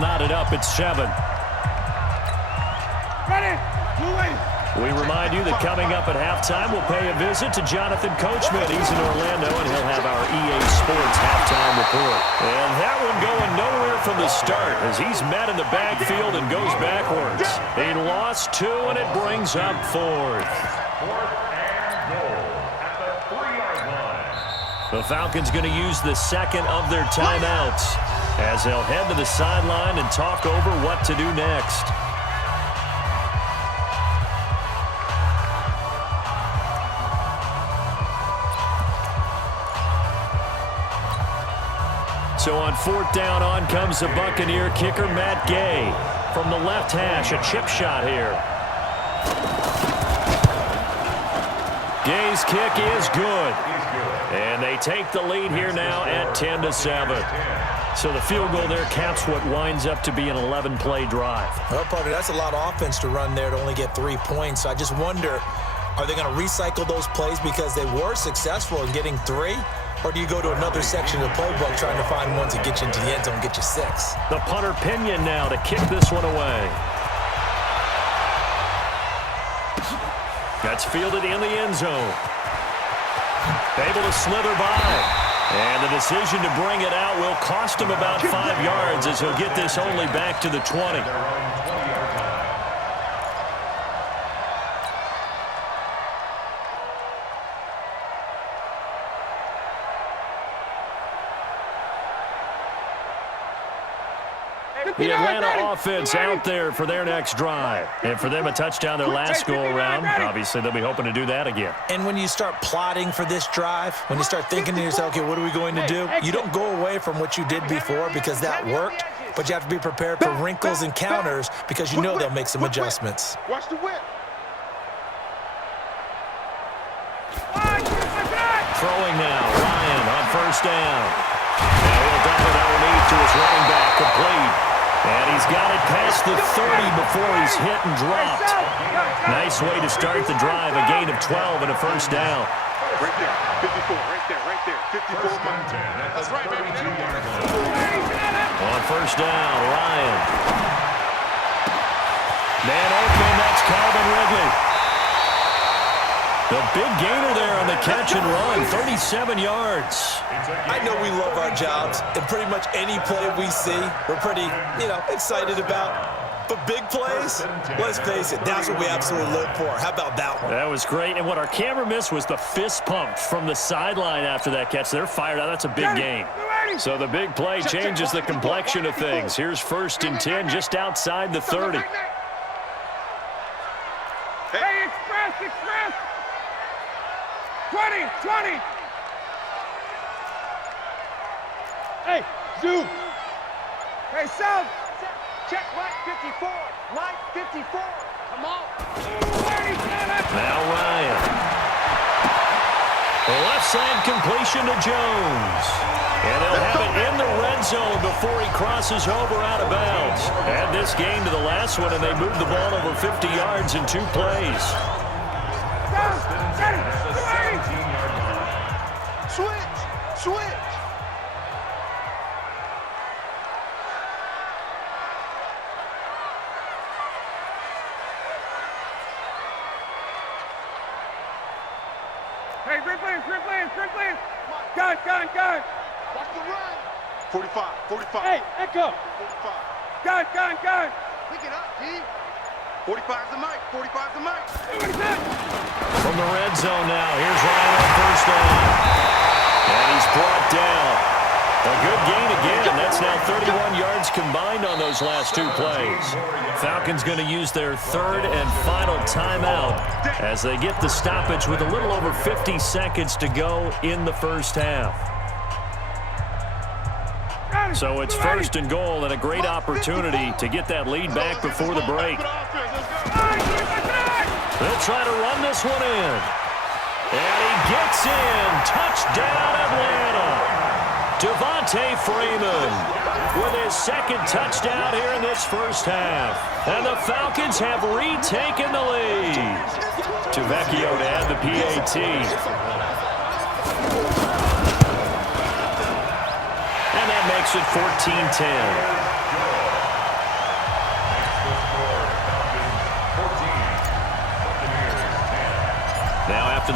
knotted up at 7. We remind you that coming up at halftime, we'll pay a visit to Jonathan Coachman. He's in Orlando, and he'll have our EA Sports halftime report. And that one going nowhere from the start as he's met in the backfield and goes backwards. He lost 2, and it brings up 4th. The Falcons going to use the second of their timeouts as they'll head to the sideline and talk over what to do next. So on 4th down, on comes the Buccaneer kicker, Matt Gay. From the left hash, a chip shot here. Gay's kick is good. And they take the lead here now at 10-7. So the field goal there caps what winds up to be an 11-play drive. Well, partner, that's a lot of offense to run there to only get 3 points. I just wonder, are they going to recycle those plays because they were successful in getting 3? Or do you go to another section of the playbook trying to find ones that get you into the end zone and get you 6? The punter Pinion now to kick this one away. That's fielded in the end zone. Able to slither by. And the decision to bring it out will cost him about 5 yards as he'll get this only back to the 20. The Atlanta offense out there for their next drive. And for them, a touchdown their last go-around. Obviously, they'll be hoping to do that again. And when you start plotting for this drive, when you start thinking to yourself, okay, what are we going to do? You don't go away from what you did before because that worked, but you have to be prepared for wrinkles and counters because you know they'll make some adjustments. Watch the whip. Throwing now, Ryan on 1st down. And he'll dump it underneath to his running back, complete. And he's got it past the 30 before he's hit and dropped. Nice way to start the drive, a gain of 12 and a 1st down. Right there, 54, right there, 54. That's right, baby. On 1st down, Ryan. Man open, that's Calvin Ridley. The big gainer there on the catch and run, 37 yards. I know we love our jobs, and pretty much any play we see, we're pretty, excited about. But big plays, let's face it, that's what we absolutely live for. How about that one? That was great, and what our camera missed was the fist pump from the sideline after that catch. They're fired out. That's a big gain. So the big play changes the complexion of things. Here's 1st and 10 just outside the 30. Hey, express! 20! Hey, zoom! Hey, South! Check right 54! Right 54! Come on! Now Ryan. The left side completion to Jones. And they'll have it in the red zone before he crosses over out of bounds. Add this game to the last one, and they moved the ball over 50 yards in 2 plays. Switch! Hey, great players! Gun! Watch the run! 45. Hey, echo! 45. Gun! Pick it up, G! 45's the mic! From the red zone now, here's Ryan on 1st down. And he's brought down. A good gain again. That's now 31 yards combined on those last 2 plays. Falcons going to use their 3rd and final timeout as they get the stoppage with a little over 50 seconds to go in the 1st half. So it's 1st and goal and a great opportunity to get that lead back before the break. They'll try to run this one in. And he gets in. Touchdown, Atlanta. Devontae Freeman with his 2nd touchdown here in this 1st half. And the Falcons have retaken the lead. Tavecchio to add the PAT. And that makes it 14-10.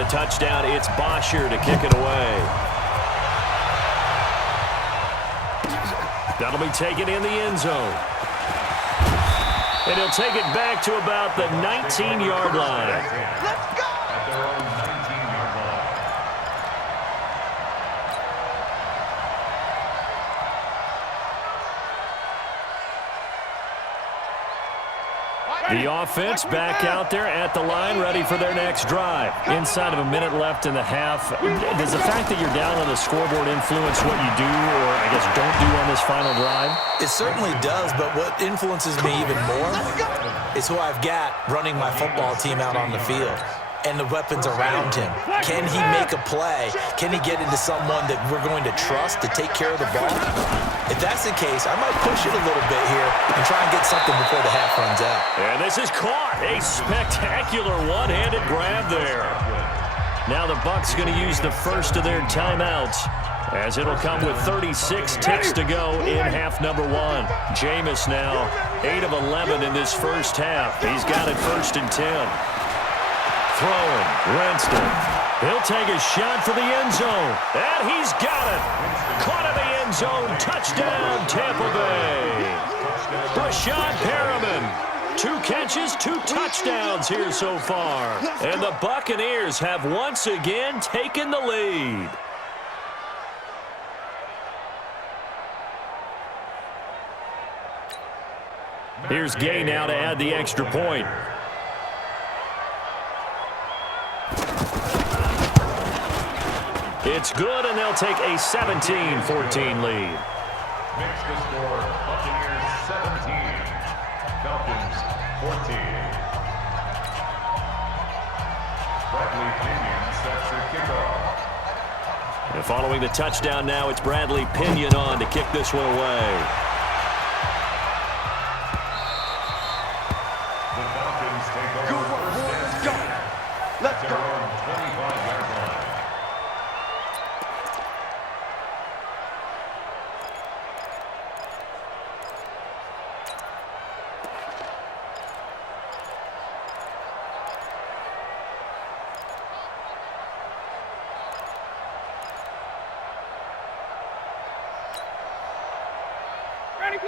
the touchdown. It's Bosher to kick it away. That'll be taken in the end zone. And he'll take it back to about the 19-yard line. Let's go! The offense back out there at the line, ready for their next drive. Inside of a minute left in the half, does the fact that you're down on the scoreboard influence what you do, or I guess don't do on this final drive? It certainly does, but what influences me even more is who I've got running my football team out on the field and the weapons around him. Can he make a play? Can he get into someone that we're going to trust to take care of the ball? If that's the case, I might push it a little bit here and try and get something before the half runs out. And this is caught. A spectacular one-handed grab there. Now the Bucs going to use the first of their timeouts, as it'll come with 36 ticks to go in half number one. Jameis now 8 of 11 in this first half. He's got it 1st and 10. Throwing, Winston. He'll take a shot for the end zone. And he's got it. Caught in the end zone. Touchdown, Tampa Bay. Rashad Perriman. 2 catches, 2 touchdowns here so far. And the Buccaneers have once again taken the lead. Here's Gay now to add the extra point. It's good, and they'll take a 17-14 lead. Makes the score Buccaneers 17, Falcons 14. Bradley Pinion sets the kickoff. And following the touchdown now, it's Bradley Pinion on to kick this one away. The Falcons take over first and 10. Let's go. 25-yard line.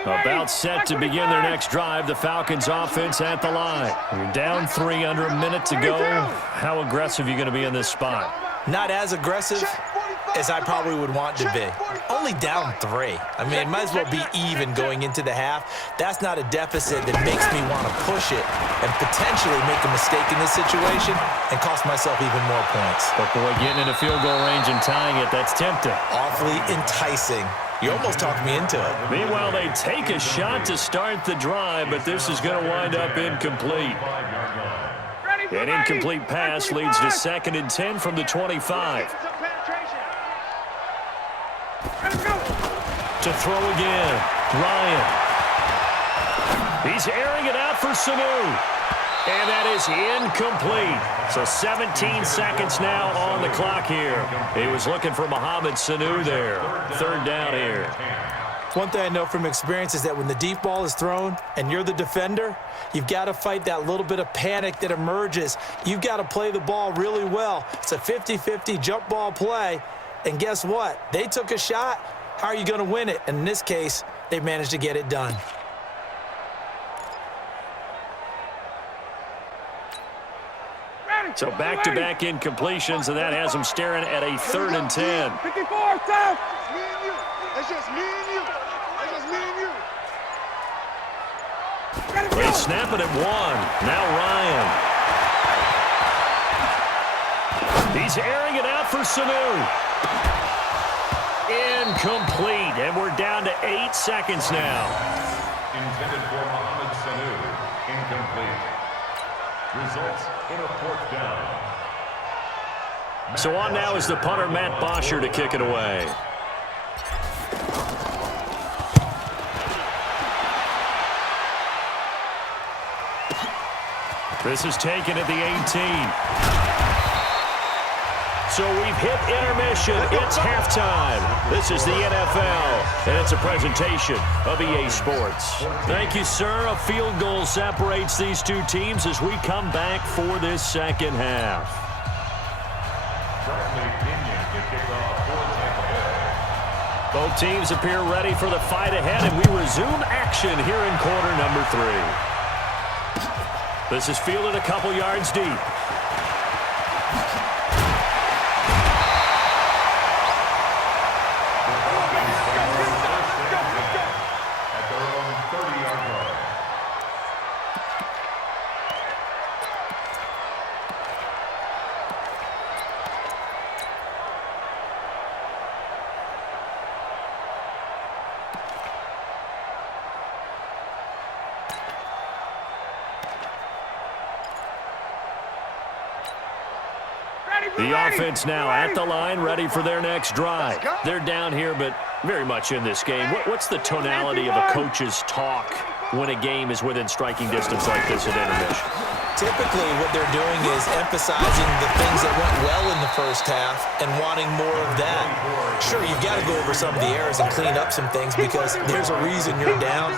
About set to begin their next drive, the Falcons offense at the line. You're down 3 under a minute to go. How aggressive are you going to be in this spot? Not as aggressive as I probably would want to be. Only down 3. I mean, it might as well be even going into the half. That's not a deficit that makes me want to push it and potentially make a mistake in this situation and cost myself even more points. But boy, getting into field goal range and tying it, that's tempting. Awfully enticing. You almost talked me into it. Meanwhile, they take a shot to start the drive, but this is going to wind up incomplete. An incomplete pass leads to 2nd and 10 from the 25. To throw again, Ryan. He's airing it out for Sanu. And that is incomplete. So 17 seconds now on the clock here. He was looking for Mohamed Sanu there. 3rd down here. One thing I know from experience is that when the deep ball is thrown and you're the defender, you've got to fight that little bit of panic that emerges. You've got to play the ball really well. It's a 50-50 jump ball play. And guess what? They took a shot. How are you going to win it? And in this case, they managed to get it done. So back-to-back incompletions, and that has them staring at a 3rd and 10. 54, stop! It's just me and you. It's just me and you. They snap it at 1. Now Ryan. He's airing it out for Sanu. Incomplete, and we're down to 8 seconds now. Intended for Mohamed Sanu. Incomplete. Results in a 4th down. So on now is the punter, Matt Bosher, to kick it away. This is taken at the 18. So we've hit intermission. It's halftime. This is the NFL, and it's a presentation of EA Sports. Thank you, sir. A field goal separates these two teams as we come back for this second half. Bradley Pinion to kick off for Tampa Bay. Both teams appear ready for the fight ahead, and we resume action here in quarter number 3. This is fielded a couple yards deep. At their own 30-yard line. The offense now at the line, ready for their next drive. They're down here, but very much in this game. What's the tonality of a coach's talk when a game is within striking distance like this at intermission? Typically, what they're doing is emphasizing the things that went well in the first half and wanting more of that. Sure, you've got to go over some of the errors and clean up some things because there's a reason you're down.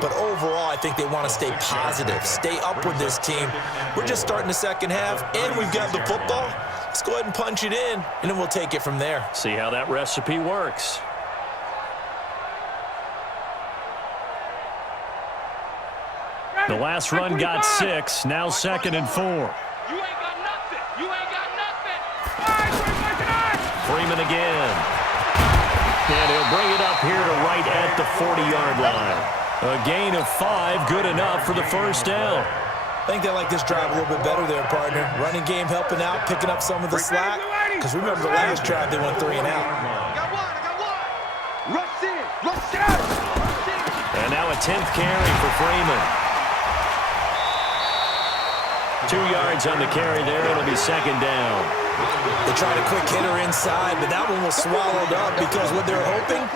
But overall, I think they want to stay positive, stay up with this team. We're just starting the second half, and we've got the football. Let's go ahead and punch it in, and then we'll take it from there. See how that recipe works. The last run got 6, now 2nd and 4. You ain't got nothing. You ain't got nothing. Freeman again. And he'll bring it up here to right at the 40-yard line. A gain of 5, good enough for the first down. I think they like this drive a little bit better there, partner. Running game helping out, picking up some of the slack. Because remember the last drive, they went 3 and out. I got one. Rush in. Rush out. And now a 10th carry for Freeman. 2 yards on the carry there. It'll be 2nd down. They tried a quick hitter inside, but that one was swallowed up because what they're hoping,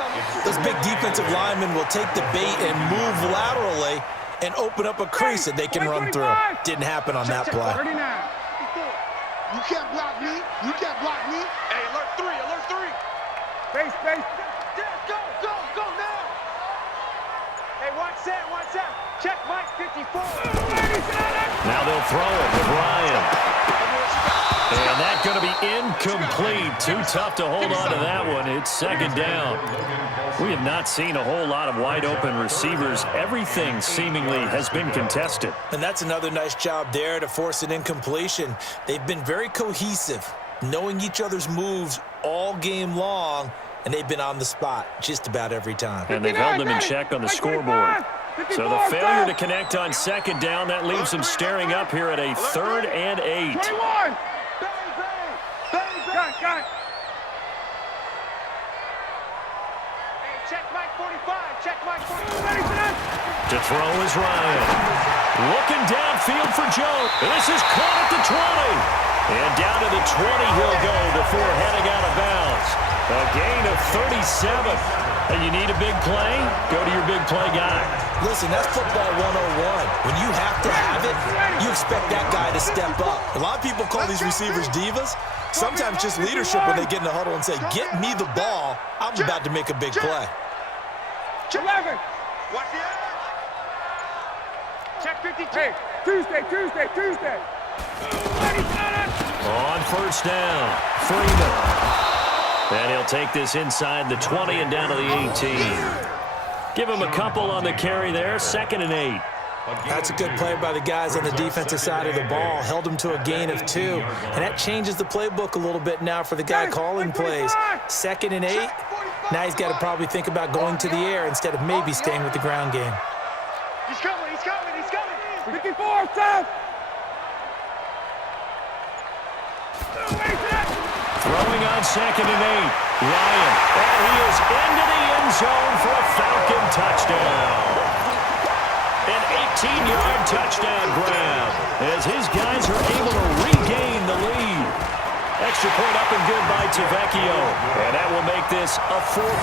those big defensive linemen will take the bait and move laterally and open up a crease that they can run through. Didn't happen on that play. 39. You can't block me. You can't block me. Hey, alert 3. Alert 3. Base. Go now. Hey, watch that. Check Mike 54. Now they'll throw it with Ryan. And that's going to be incomplete. Too tough to hold on to that one. It's 2nd down. We have not seen a whole lot of wide-open receivers. Everything seemingly has been contested. And that's another nice job there to force an incompletion. They've been very cohesive, knowing each other's moves all game long, and they've been on the spot just about every time. And they've held them in check on the scoreboard. So the failure to connect on 2nd down, that leaves them staring up here at a 3rd and 8. 21. Got. Hey, check Mike 45. To throw is Ryan. Looking downfield for Joe. This is caught at the 20. And down to the 20 he'll go before heading out of bounds. A gain of 37. And you need a big play? Go to your big play guy. Listen, that's football 101. When you have to have it, you expect that guy to step up. A lot of people call these receivers divas. Sometimes just leadership when they get in the huddle and say, get me the ball. I'm about to make a big play. 11. Watch the edge. Check 52. Hey, Tuesday. On 1st down, Freeman. And he'll take this inside the 20 and down to the 18. Give him a couple on the carry there, 2nd and 8. That's a good play by the guys on the defensive side of the ball. Held him to a gain of 2. And that changes the playbook a little bit now for the guy calling plays. 2nd and 8. Now he's got to probably think about going to the air instead of maybe staying with the ground game. He's coming. 54, south. Throwing on 2nd and 8. Ryan. And he is into the end zone for a Falcon touchdown. An 18-yard touchdown grab as his guys are able to regain the lead. Extra point up and good by Tavecchio. And that will make this a 4-point